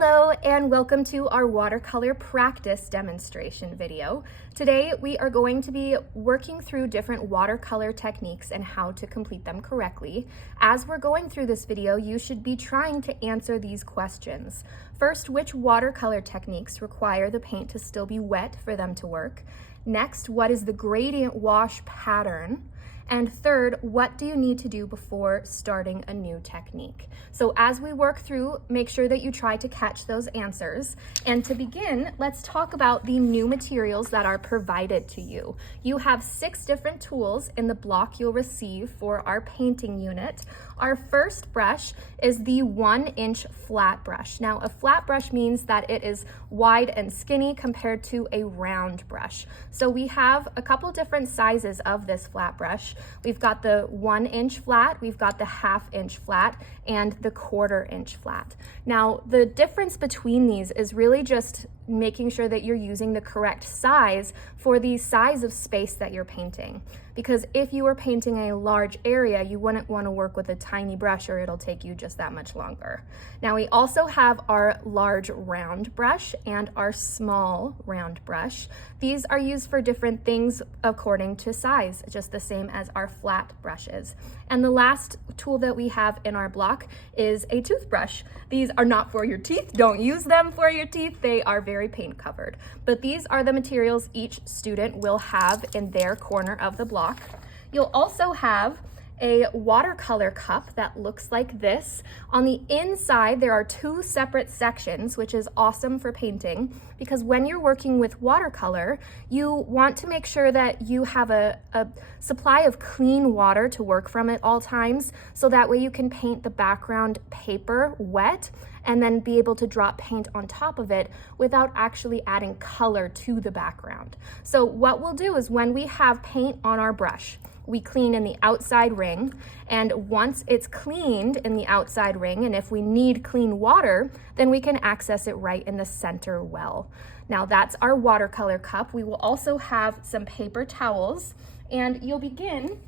Hello and welcome to our watercolor practice demonstration video. Today we are going to be working through different watercolor techniques and how to complete them correctly. As we're going through this video, you should be trying to answer these questions. First, which watercolor techniques require the paint to still be wet for them to work? Next, what is the gradient wash pattern? And third, what do you need to do before starting a new technique? So as we work through, make sure that you try to catch those answers. And to begin, let's talk about the new materials that are provided to you. You have 6 different tools in the block you'll receive for our painting unit. Our first brush is the 1-inch flat brush. Now, a flat brush means that it is wide and skinny compared to a round brush. So we have a couple different sizes of this flat brush. We've got the 1-inch flat, we've got the 1/2-inch flat, and the 1/4-inch flat. Now, the difference between these is really just making sure that you're using the correct size for the size of space that you're painting. Because if you were painting a large area, you wouldn't want to work with a tiny brush or it'll take you just that much longer. Now we also have our large round brush and our small round brush. These are used for different things according to size, just the same as our flat brushes. And the last tool that we have in our block is a toothbrush. These are not for your teeth. Don't use them for your teeth. They are very paint covered. But these are the materials each student will have in their corner of the block. You'll also have a watercolor cup that looks like this. On the inside, there are 2 separate sections, which is awesome for painting because when you're working with watercolor, you want to make sure that you have a supply of clean water to work from at all times, so that way you can paint the background paper wet and then be able to drop paint on top of it without actually adding color to the background. So what we'll do is when we have paint on our brush, we clean in the outside ring, and once it's cleaned in the outside ring, and if we need clean water, then we can access it right in the center well. Now that's our watercolor cup. We will also have some paper towels, and you'll begin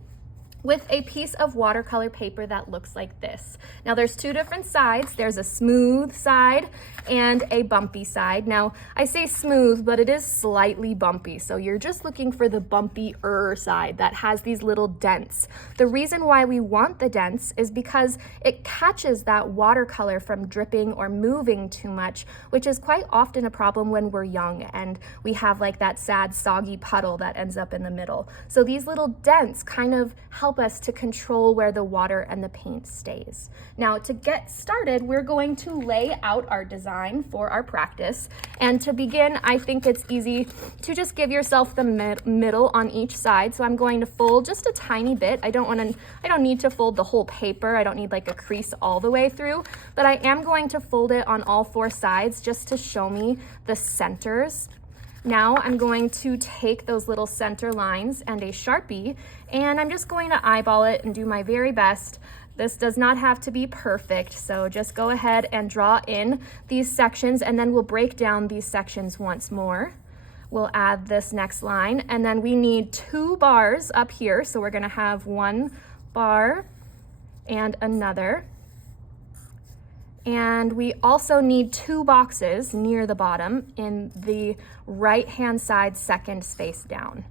with a piece of watercolor paper that looks like this. Now there's 2 different sides. There's a smooth side and a bumpy side. Now I say smooth, but it is slightly bumpy. So you're just looking for the bumpier side that has these little dents. The reason why we want the dents is because it catches that watercolor from dripping or moving too much, which is quite often a problem when we're young and we have like that sad soggy puddle that ends up in the middle. So these little dents kind of help us to control where the water and the paint stays. Now to get started, we're going to lay out our design for our practice. And to begin, I think it's easy to just give yourself the middle on each side. So I'm going to fold just a tiny bit. I don't need to fold the whole paper. I don't need like a crease all the way through, but I am going to fold it on all 4 sides just to show me the centers. Now I'm going to take those little center lines and a Sharpie, and I'm just going to eyeball it and do my very best. This does not have to be perfect, so just go ahead and draw in these sections, and then we'll break down these sections once more. We'll add this next line, and then we need 2 bars up here, so we're gonna have 1 bar and another. And we also need 2 boxes near the bottom in the right-hand side second space down.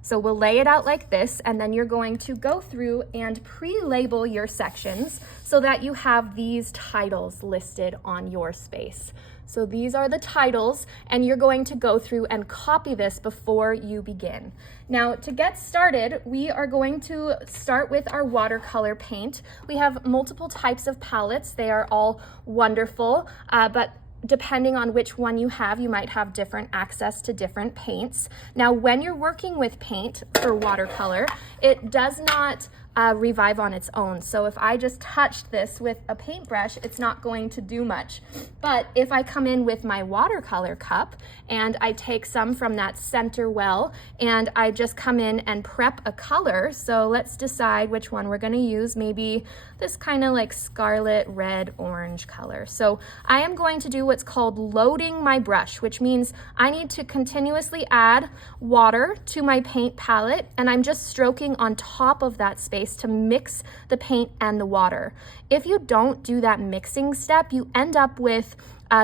So we'll lay it out like this, and then you're going to go through and pre-label your sections so that you have these titles listed on your space. So these are the titles, and you're going to go through and copy this before you begin. Now, to get started, we are going to start with our watercolor paint. We have multiple types of palettes. They are all wonderful, but depending on which one you have, you might have different access to different paints. Now, when you're working with paint for watercolor, it does not revive on its own. So if I just touched this with a paintbrush, it's not going to do much. But if I come in with my watercolor cup and I take some from that center well and I just come in and prep a color, so let's decide which one we're gonna use, maybe this kind of like scarlet red orange color. So I am going to do what's called loading my brush, which means I need to continuously add water to my paint palette, and I'm just stroking on top of that space place to mix the paint and the water. If you don't do that mixing step, you end up with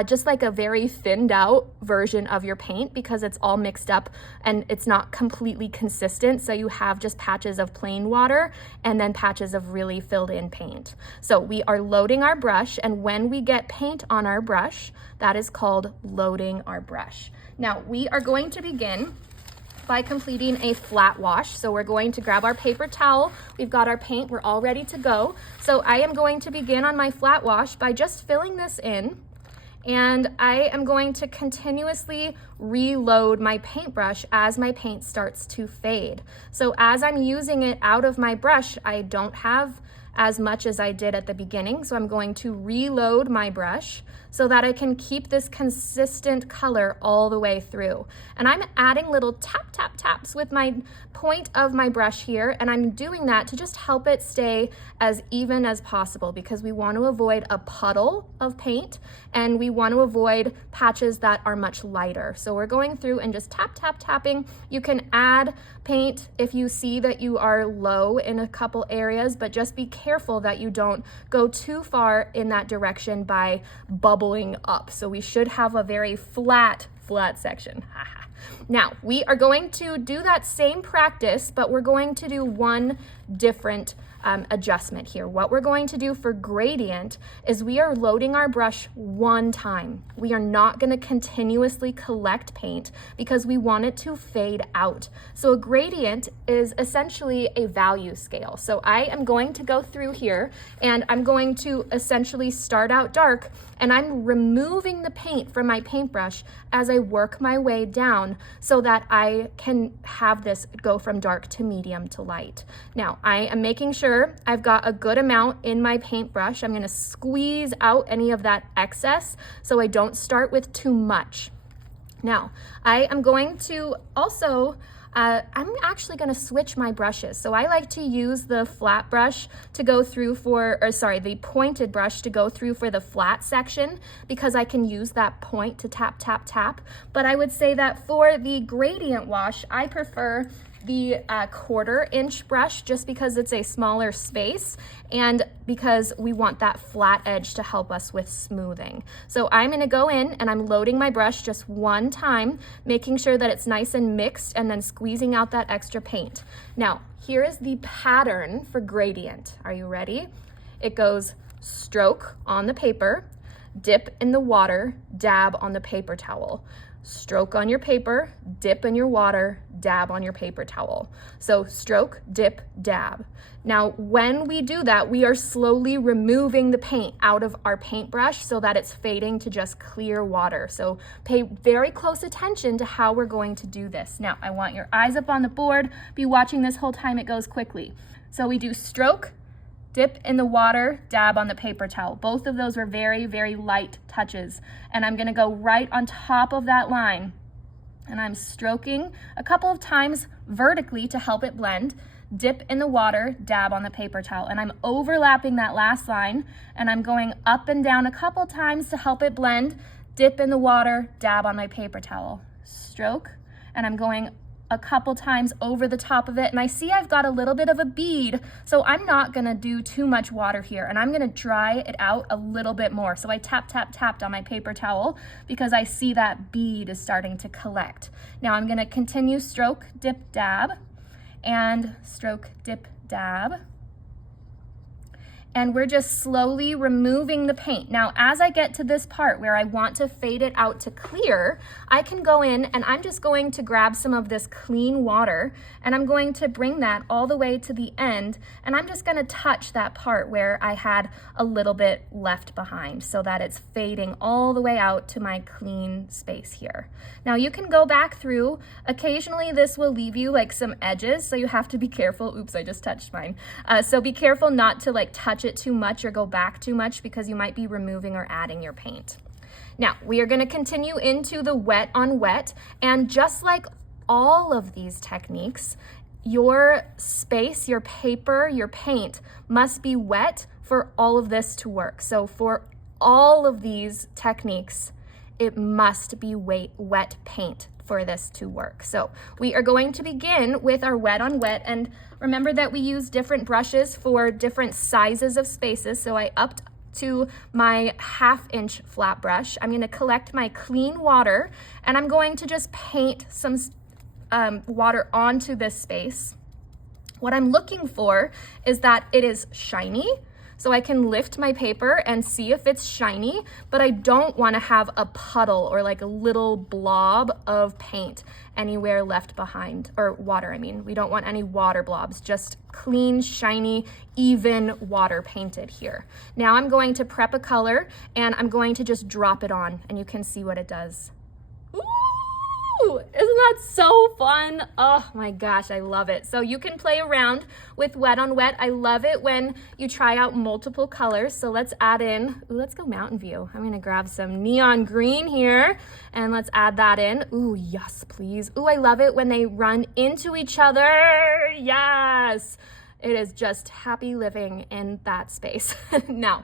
just like a very thinned out version of your paint because it's all mixed up and it's not completely consistent. So you have just patches of plain water and then patches of really filled in paint. So we are loading our brush, and when we get paint on our brush, that is called loading our brush. Now we are going to begin by completing a flat wash. So we're going to grab our paper towel. We've got our paint, we're all ready to go. So I am going to begin on my flat wash by just filling this in. And I am going to continuously reload my paintbrush as my paint starts to fade. So as I'm using it out of my brush, I don't have as much as I did at the beginning. So I'm going to reload my brush so that I can keep this consistent color all the way through. And I'm adding little tap, tap, taps with my point of my brush here. And I'm doing that to just help it stay as even as possible because we want to avoid a puddle of paint and we want to avoid patches that are much lighter. So we're going through and just tap, tap, tapping. You can add paint if you see that you are low in a couple areas, but just be careful that you don't go too far in that direction by bubbling up. So we should have a very flat section. Now we are going to do that same practice, but we're going to do one different adjustment here. What we're going to do for gradient is we are loading our brush one time. We are not going to continuously collect paint because we want it to fade out. So a gradient is essentially a value scale. So I am going to go through here and I'm going to essentially start out dark, and I'm removing the paint from my paintbrush as I work my way down so that I can have this go from dark to medium to light. Now I am making sure I've got a good amount in my paintbrush. I'm going to squeeze out any of that excess so I don't start with too much. Now I am going to also I'm actually going to switch my brushes. So I like to use the flat brush to go through the pointed brush to go through for the flat section because I can use that point to tap, tap, tap. But I would say that for the gradient wash, I prefer the 1/4 inch brush just because it's a smaller space and because we want that flat edge to help us with smoothing. So I'm going to go in and I'm loading my brush just one time, making sure that it's nice and mixed and then squeezing out that extra paint. Now, here is the pattern for gradient. Are you ready? It goes stroke on the paper, dip in the water, dab on the paper towel. Stroke on your paper, dip in your water, dab on your paper towel. So stroke, dip, dab. Now, when we do that, we are slowly removing the paint out of our paintbrush so that it's fading to just clear water. So pay very close attention to how we're going to do this. Now, I want your eyes up on the board. Be watching this whole time, it goes quickly. So we do stroke, dip in the water, dab on the paper towel. Both of those were very, very light touches. And I'm gonna go right on top of that line. And I'm stroking a couple of times vertically to help it blend. Dip in the water, dab on the paper towel. And I'm overlapping that last line and I'm going up and down a couple times to help it blend. Dip in the water, dab on my paper towel. Stroke, and I'm going a couple times over the top of it, and I see I've got a little bit of a bead, so I'm not gonna do too much water here, and I'm gonna dry it out a little bit more. So I tap, tap, tapped on my paper towel because I see that bead is starting to collect. Now I'm gonna continue stroke, dip, dab, and stroke, dip, dab. And we're just slowly removing the paint. Now, as I get to this part where I want to fade it out to clear, I can go in and I'm just going to grab some of this clean water and I'm going to bring that all the way to the end, and I'm just gonna touch that part where I had a little bit left behind so that it's fading all the way out to my clean space here. Now you can go back through. Occasionally this will leave you like some edges, so you have to be careful. Oops, I just touched mine. So be careful not to like touch it too much or go back too much because you might be removing or adding your paint. Now we are going to continue into the wet on wet, and just like all of these techniques, your space, your paper, your paint must be wet for all of this to work. So for all of these techniques, it must be wet paint for this to work. So we are going to begin with our wet on wet, and remember that we use different brushes for different sizes of spaces. So I upped to my 1/2 inch flat brush. I'm going to collect my clean water and I'm going to just paint some water onto this space. What I'm looking for is that it is shiny, so I can lift my paper and see if it's shiny, but I don't want to have a puddle or like a little blob of paint anywhere left behind, or water, I mean. We don't want any water blobs, just clean, shiny, even water painted here. Now I'm going to prep a color and I'm going to just drop it on and you can see what it does. Ooh, isn't that so fun? Oh my gosh, I love it. So you can play around with wet on wet. I love it when you try out multiple colors. So let's add in, ooh, let's go Mountain View. I'm gonna grab some neon green here and let's add that in. Ooh, yes, please. Ooh, I love it when they run into each other. Yes. It is just happy living in that space. Now,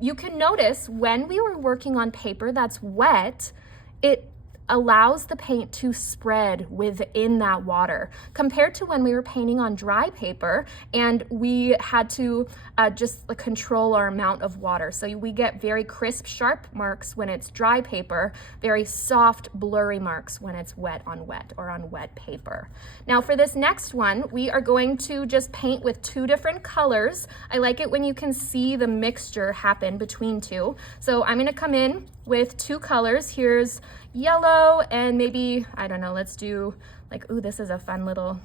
you can notice when we were working on paper that's wet, it allows the paint to spread within that water compared to when we were painting on dry paper and we had to just control our amount of water. So we get very crisp, sharp marks when it's dry paper, very soft, blurry marks when it's wet on wet or on wet paper. Now for this next one, we are going to just paint with 2 different colors. I like it when you can see the mixture happen between 2. So I'm gonna come in with 2 colors. Here's yellow and maybe, I don't know, let's do like, ooh, this is a fun little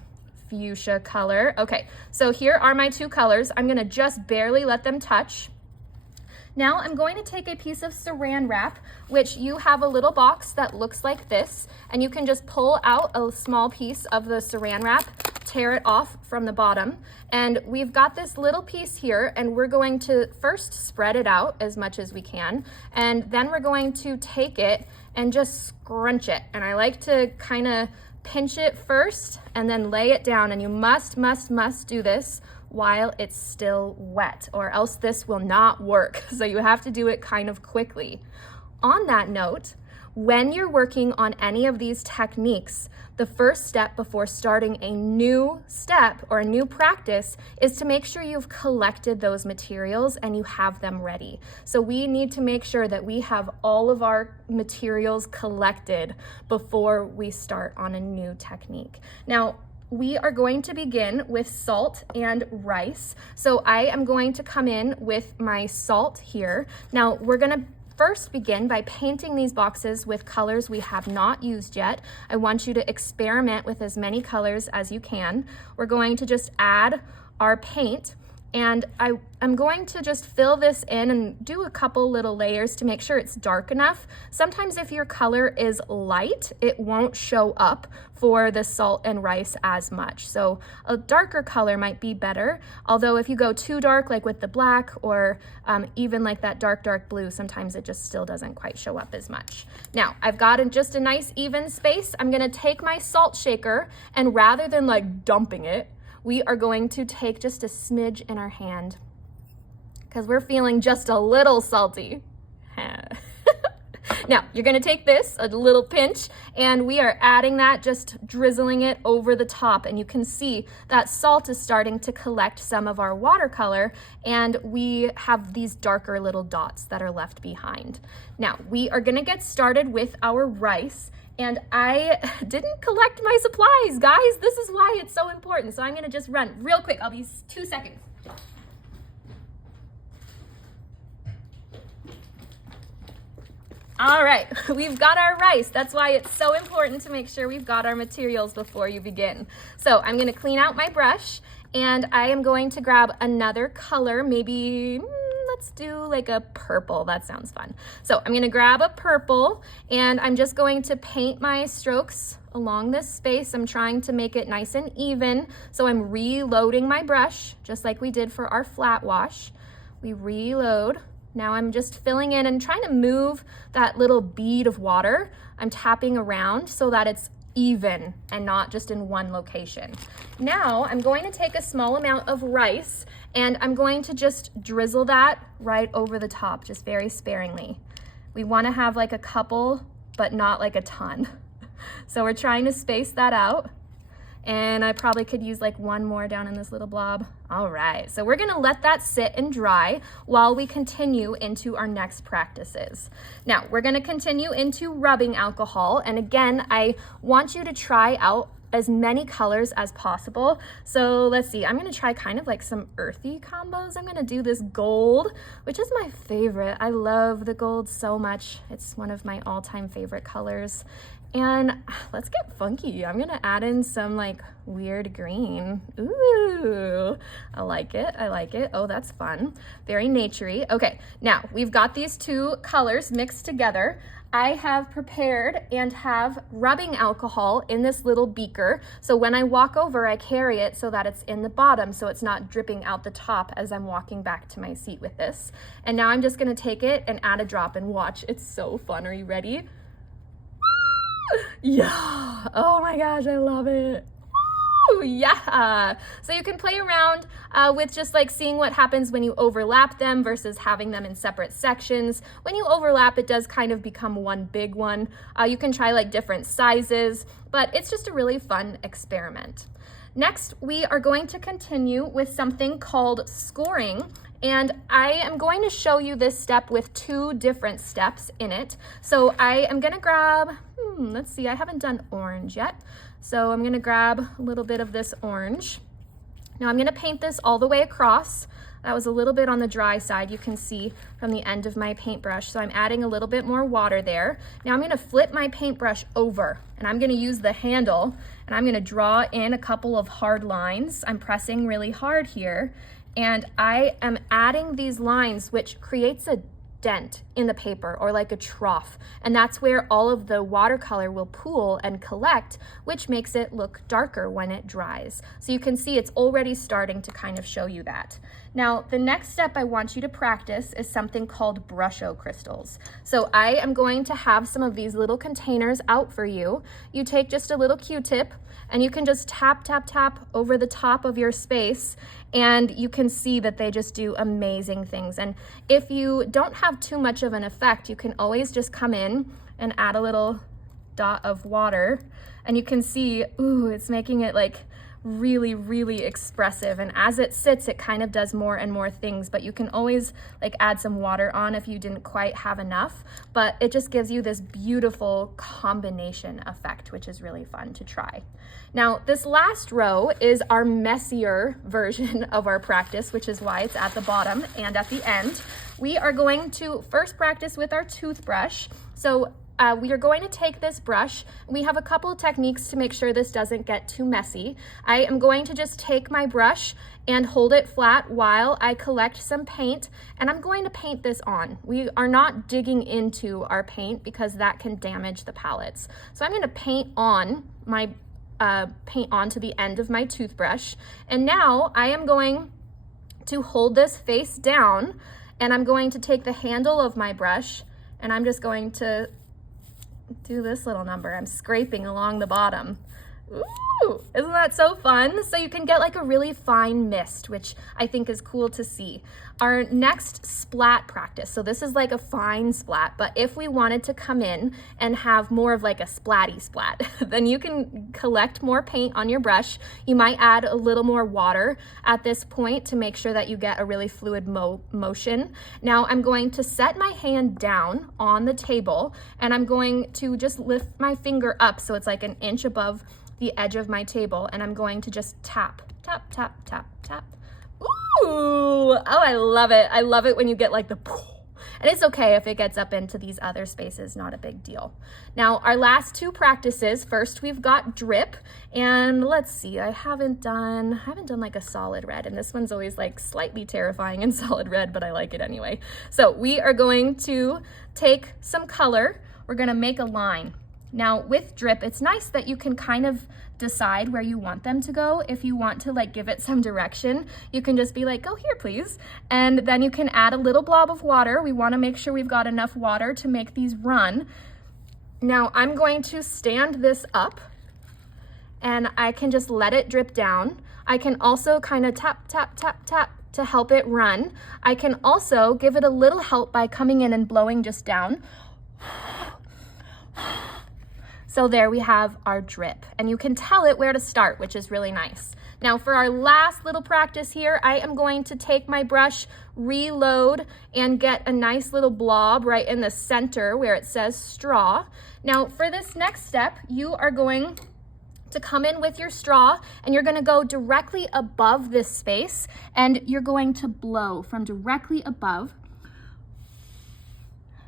fuchsia color. Okay, so here are my 2 colors. I'm gonna just barely let them touch. Now I'm going to take a piece of saran wrap, which you have a little box that looks like this, and you can just pull out a small piece of the saran wrap, tear it off from the bottom, and we've got this little piece here, and we're going to first spread it out as much as we can, and then we're going to take it and just scrunch it. And I like to kind of pinch it first and then lay it down, and you must do this while it's still wet, or else this will not work. So you have to do it kind of quickly. On that note, when you're working on any of these techniques, the first step before starting a new step or a new practice is to make sure you've collected those materials and you have them ready. So we need to make sure that we have all of our materials collected before we start on a new technique. Now, we are going to begin with salt and rice. So I am going to come in with my salt here. Now we're gonna first begin by painting these boxes with colors we have not used yet. I want you to experiment with as many colors as you can. We're going to just add our paint, and I'm going to just fill this in and do a couple little layers to make sure it's dark enough. Sometimes if your color is light, it won't show up for the salt and rice as much. So a darker color might be better, although if you go too dark, like with the black or even like that dark blue, sometimes it just still doesn't quite show up as much. Now, I've got just a nice even space. I'm gonna take my salt shaker, and rather than like dumping it, we are going to take just a smidge in our hand because we're feeling just a little salty. Now, you're gonna take this, a little pinch, and we are adding that, just drizzling it over the top, and you can see that salt is starting to collect some of our watercolor, and we have these darker little dots that are left behind. Now, we are gonna get started with our rice, and I didn't collect my supplies, guys. This is why it's so important. So I'm gonna just run real quick. I'll be 2 seconds. All right, we've got our rice. That's why it's so important to make sure we've got our materials before you begin. So I'm gonna clean out my brush, and I am going to grab another color, maybe, let's do like a purple. That sounds fun. So I'm gonna grab a purple, and I'm just going to paint my strokes along this space. I'm trying to make it nice and even. So I'm reloading my brush, just like we did for our flat wash. We reload. Now I'm just filling in and trying to move that little bead of water. I'm tapping around so that it's even and not just in one location. Now I'm going to take a small amount of rice, and I'm going to just drizzle that right over the top, just very sparingly. We want to have like a couple, but not like a ton. So we're trying to space that out. And I probably could use like one more down in this little blob. All right, so we're gonna let that sit and dry while we continue into our next practices. Now, we're gonna continue into rubbing alcohol. And again, I want you to try out as many colors as possible. So let's see, I'm gonna try kind of like some earthy combos. I'm gonna do this gold, which is my favorite. I love the gold so much. It's one of my all-time favorite colors. And let's get funky. I'm gonna add in some like weird green. Ooh, I like it, I like it. Oh, that's fun. Very naturey. Okay, now we've got these two colors mixed together. I have prepared and have rubbing alcohol in this little beaker. So when I walk over, I carry it so that it's in the bottom so it's not dripping out the top as I'm walking back to my seat with this. And now I'm just gonna take it and add a drop and watch. It's so fun. Are you ready? Yeah, oh my gosh, I love it. Woo, yeah. So you can play around with just like seeing what happens when you overlap them versus having them in separate sections. When you overlap, it does kind of become one big one. You can try like different sizes, but it's just a really fun experiment. Next, we are going to continue with something called scoring. And I am going to show you this step with two different steps in it. So I am gonna grab, let's see, I haven't done orange yet. So I'm gonna grab a little bit of this orange. Now I'm gonna paint this all the way across. That was a little bit on the dry side, you can see from the end of my paintbrush. So I'm adding a little bit more water there. Now I'm gonna flip my paintbrush over and I'm gonna use the handle and I'm gonna draw in a couple of hard lines. I'm pressing really hard here. And I am adding these lines, which creates a dent in the paper or like a trough. And that's where all of the watercolor will pool and collect, which makes it look darker when it dries. So you can see it's already starting to kind of show you that. Now, the next step I want you to practice is something called brusho crystals. So I am going to have some of these little containers out for you. You take just a little Q-tip and you can just tap, tap, tap over the top of your space and you can see that they just do amazing things. And if you don't have too much of an effect, you can always just come in and add a little dot of water and you can see, ooh, it's making it like really, really expressive. And as it sits, it kind of does more and more things, but you can always like add some water on if you didn't quite have enough, but it just gives you this beautiful combination effect, which is really fun to try. Now, this last row is our messier version of our practice, which is why it's at the bottom and at the end. We are going to first practice with our toothbrush. So we are going to take this brush. We have a couple of techniques to make sure this doesn't get too messy. I am going to just take my brush and hold it flat while I collect some paint, and I'm going to paint this on. We are not digging into our paint because that can damage the palettes. So I'm going to paint on my paint onto the end of my toothbrush, and now I am going to hold this face down, and I'm going to take the handle of my brush, and I'm just going to do this little number. I'm scraping along the bottom. Ooh, isn't that so fun? So you can get like a really fine mist, which I think is cool to see. Our next splat practice. So this is like a fine splat, but if we wanted to come in and have more of like a splatty splat, then you can collect more paint on your brush. You might add a little more water at this point to make sure that you get a really fluid motion. Now I'm going to set my hand down on the table and I'm going to just lift my finger up so it's like an inch above the edge of my table, and I'm going to just tap, tap, tap, tap, tap. Ooh, oh, I love it. I love it when you get like the poof. And it's okay if it gets up into these other spaces, not a big deal. Now, our last two practices, first we've got drip, and let's see, I haven't done like a solid red, and this one's always like slightly terrifying in solid red, but I like it anyway. So we are going to take some color, we're gonna make a line. Now with drip, it's nice that you can kind of decide where you want them to go. If you want to like give it some direction, you can just be like, go here, please. And then you can add a little blob of water. We want to make sure we've got enough water to make these run. Now I'm going to stand this up and I can just let it drip down. I can also kind of tap, tap, tap, tap to help it run. I can also give it a little help by coming in and blowing just down. So there we have our drip, and you can tell it where to start, which is really nice. Now for our last little practice here, I am going to take my brush, reload, and get a nice little blob right in the center where it says straw. Now for this next step, you are going to come in with your straw, and you're going to go directly above this space, and you're going to blow from directly above.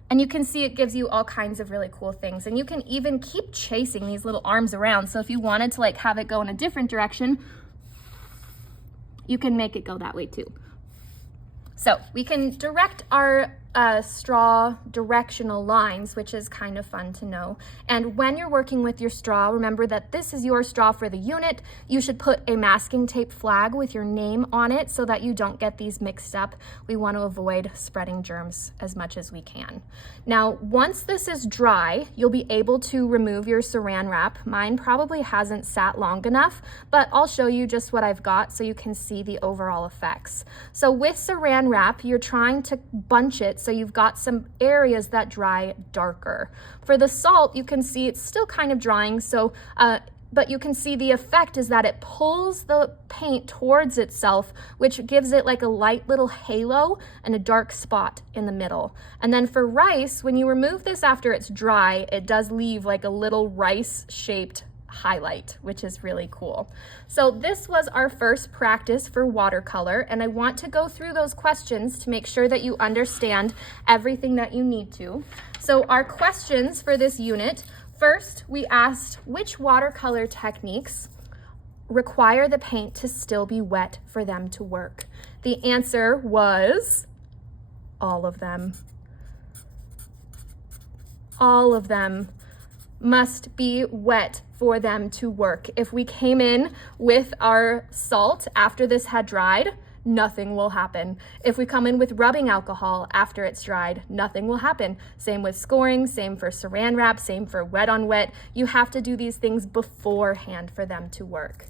And you can see it gives you all kinds of really cool things. And you can even keep chasing these little arms around. So if you wanted to like have it go in a different direction, you can make it go that way too. So we can direct our straw directional lines, which is kind of fun to know. And when you're working with your straw, remember that this is your straw for the unit. You should put a masking tape flag with your name on it so that you don't get these mixed up. We want to avoid spreading germs as much as we can. Now, once this is dry, you'll be able to remove your saran wrap. Mine probably hasn't sat long enough, but I'll show you just what I've got so you can see the overall effects. So with saran wrap, you're trying to bunch it so you've got some areas that dry darker. For the salt, you can see it's still kind of drying, but you can see the effect is that it pulls the paint towards itself, which gives it like a light little halo and a dark spot in the middle. And then for rice, when you remove this after it's dry, it does leave like a little rice-shaped highlight, which is really cool. So this was our first practice for watercolor, and I want to go through those questions to make sure that you understand everything that you need to. So our questions for this unit, first we asked which watercolor techniques require the paint to still be wet for them to work. The answer was all of them. All of them must be wet for them to work. If we came in with our salt after this had dried, nothing will happen. If we come in with rubbing alcohol after it's dried, nothing will happen. Same with scoring, same for saran wrap, same for wet on wet. You have to do these things beforehand for them to work.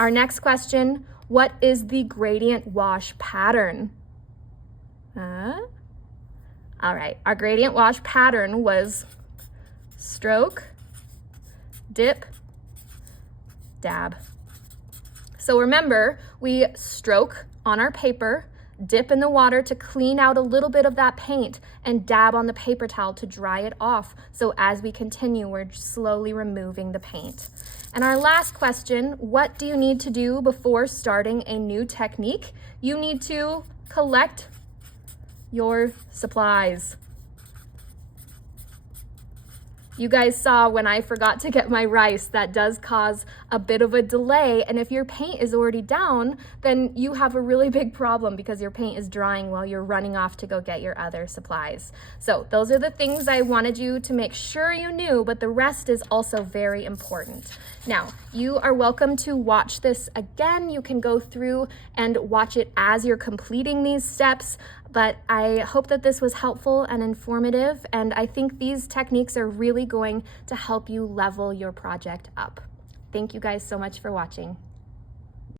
Our next question, what is the gradient wash pattern? All right, our gradient wash pattern was stroke, dip, dab. So remember, we stroke on our paper, dip in the water to clean out a little bit of that paint, and dab on the paper towel to dry it off. So as we continue, we're slowly removing the paint. And our last question, what do you need to do before starting a new technique? You need to collect your supplies. You guys saw when I forgot to get my rice, that does cause a bit of a delay. And if your paint is already down, then you have a really big problem because your paint is drying while you're running off to go get your other supplies. So those are the things I wanted you to make sure you knew, but the rest is also very important. Now, you are welcome to watch this again. You can go through and watch it as you're completing these steps. But I hope that this was helpful and informative, and I think these techniques are really going to help you level your project up. Thank you guys so much for watching.